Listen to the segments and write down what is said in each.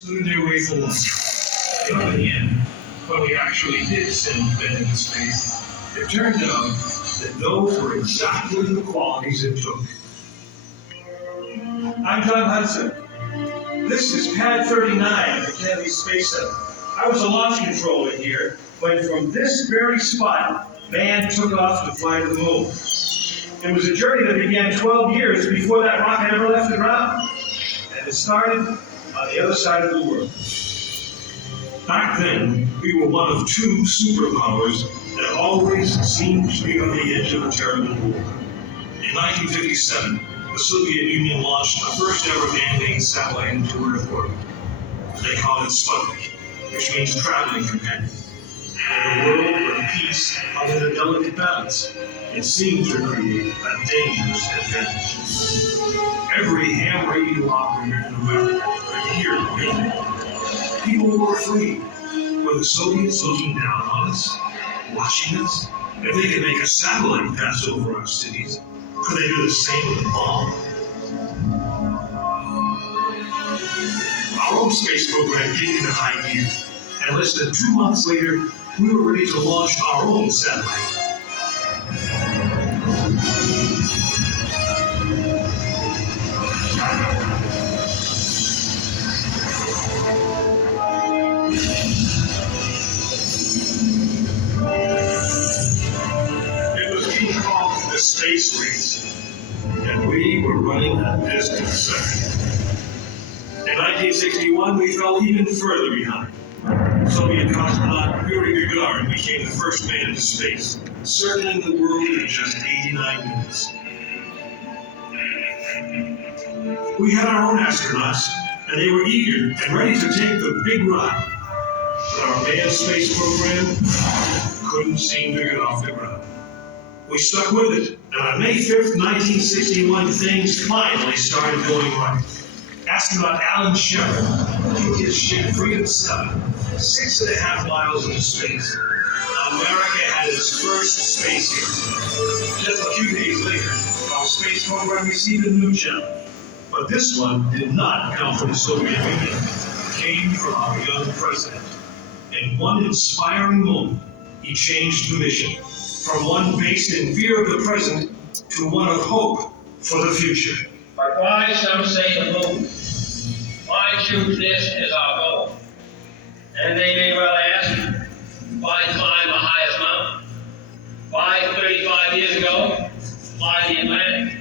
Through their way forward. In the end, when we actually did send men into space, it turned out that those were exactly the qualities it took. I'm John Hudson. This is Pad 39 at the Kennedy Space Center. I was a launch controller here when from this very spot, man took off to fly to the moon. It was a journey that began 12 years before that rocket ever left the ground. And it started on the other side of the world. Back then, we were one of two superpowers that always seemed to be on the edge of a terrible war. In 1957, the Soviet Union launched the first ever man-made satellite into Earth orbit. They called it Sputnik, which means traveling companion. In a world where peace hung in a delicate balance, it seemed to create a dangerous advantage. Every ham radio operator in America could hear the music. People were afraid. Were the Soviets looking down on us, watching us? If they could make a satellite pass over our cities, could they do the same with a bomb? Our own space program came into high gear, and less than 2 months later, we were ready to launch our own satellite. It was being called the space race, and we were running a distant second. In 1961, we fell even further behind. Soviet cosmonaut Yuri Gagarin became the first man into space, circling the world in just 89 minutes. We had our own astronauts, and they were eager and ready to take the big ride. But our manned space program couldn't seem to get off the ground. We stuck with it, and on May 5th, 1961, things finally started going right. Astronaut Alan Shepard took his ship Freedom 7 6.5 miles into space. America had its first space hit. Just a few days later, our space program received a new challenge. But this one did not come from the Soviet Union. It came from our young president. In one inspiring moment, he changed the mission from one based in fear of the present to one of hope for the future. But why, some say, the moon? Why choose this as our goal? And they may well ask, why climb the highest mountain? Why 35 years ago, fly the Atlantic?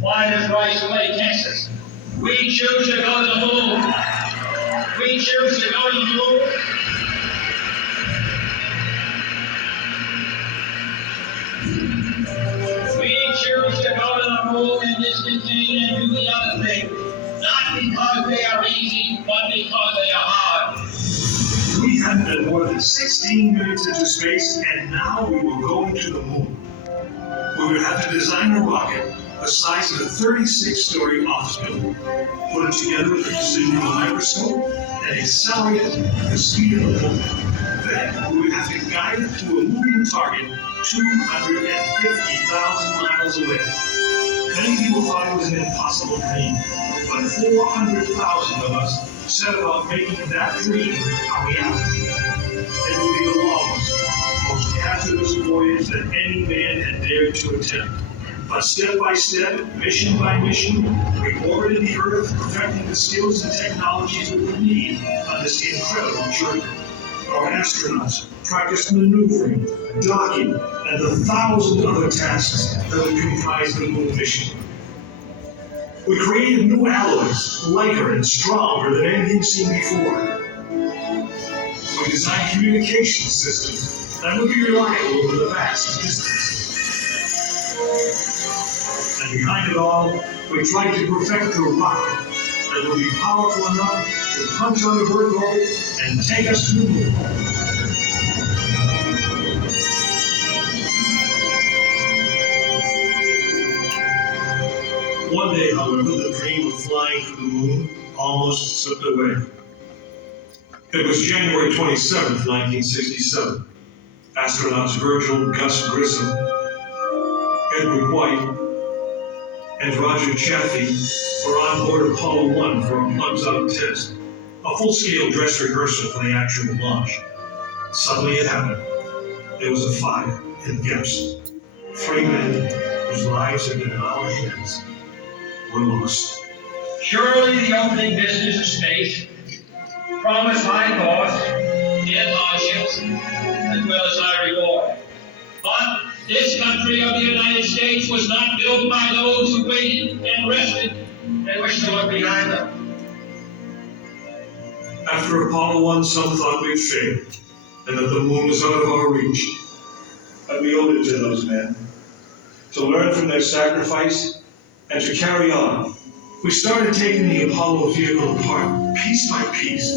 Why does Rice Lake, Texas? We choose to go to the moon. We choose to go to the moon. We choose to go to the moon and discontinue and do the other thing. Not because they are easy, but because they are hard. We had been more than 16 minutes into space, and now we were going to the moon. We would have to design a rocket the size of a 36-story office building, put it together with the precision of a microscope, and accelerate it at the speed of the moon. Then we would have to guide it to a moving target 250,000 miles away. Many people thought it was an impossible dream, but 400,000 of us set about making that dream a reality. It would be the longest, most hazardous voyage that any man had dared to attempt. But step by step, mission by mission, we orbited the Earth, perfecting the skills and technologies we would need on this incredible journey. Our astronauts practiced maneuvering, docking, and the 1,000 other tasks that would comprise the moon mission. We created new alloys, lighter and stronger than anything seen before. We designed communication systems that would be reliable over the vast distances. And behind it all, we tried to perfect the rocket that would be powerful enough to punch on the Earth orbit and take us to the moon. One day, however, the dream of flying to the moon almost slipped away. It was January 27th, 1967. Astronauts Virgil Gus Grissom, Edward White, and Roger Chaffee were on board Apollo 1 for a plugs-out test. a full-scale dress rehearsal for the actual launch. Suddenly it happened. There was a fire in Gibson. 3 men whose lives had been in our hands were lost. Surely the opening business of space promised high costs and hardships, as well as high reward. But this country of the United States was not built by those who waited and rested and wished to look behind them. After Apollo 1, some thought we'd failed, and that the moon was out of our reach. But we owed it to those men, to learn from their sacrifice, and to carry on. We started taking the Apollo vehicle apart, piece by piece.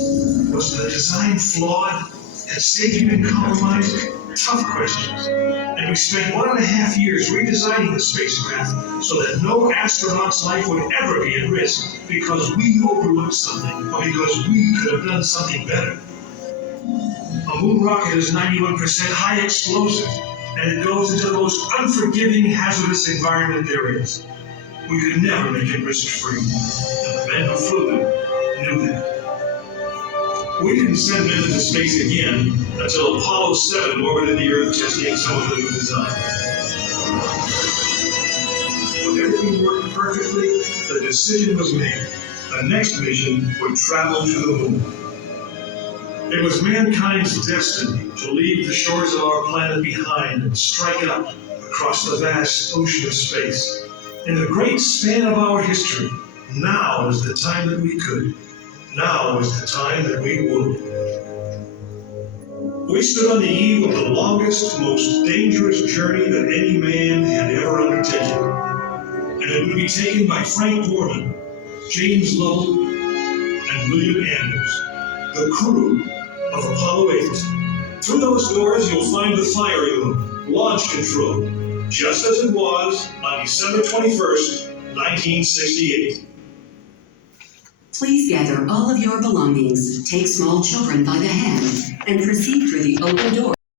Was the design flawed? Had safety been compromised? Tough questions. And we spent 1.5 years redesigning the spacecraft so that no astronaut's life would ever be at risk because we overlooked something, or because we could have done something better. A moon rocket is 91% high explosive, and it goes into the most unforgiving, hazardous environment there is. We could never make it risk-free, and the men who flew them knew that. We didn't send men into space again until Apollo 7 orbited the Earth testing some of the new design. When everything worked perfectly, the decision was made. The next mission would travel to the moon. It was mankind's destiny to leave the shores of our planet behind and strike out across the vast ocean of space. In the great span of our history, now is the time that we could. Now was the time that we would. We stood on the eve of the longest, most dangerous journey that any man had ever undertaken. And it would be taken by Frank Borman, James Lovell, and William Anders, the crew of Apollo 8. Through those doors, you'll find the firing room, launch control, just as it was on December 21st, 1968. Please gather all of your belongings, take small children by the hand, and proceed through the open door.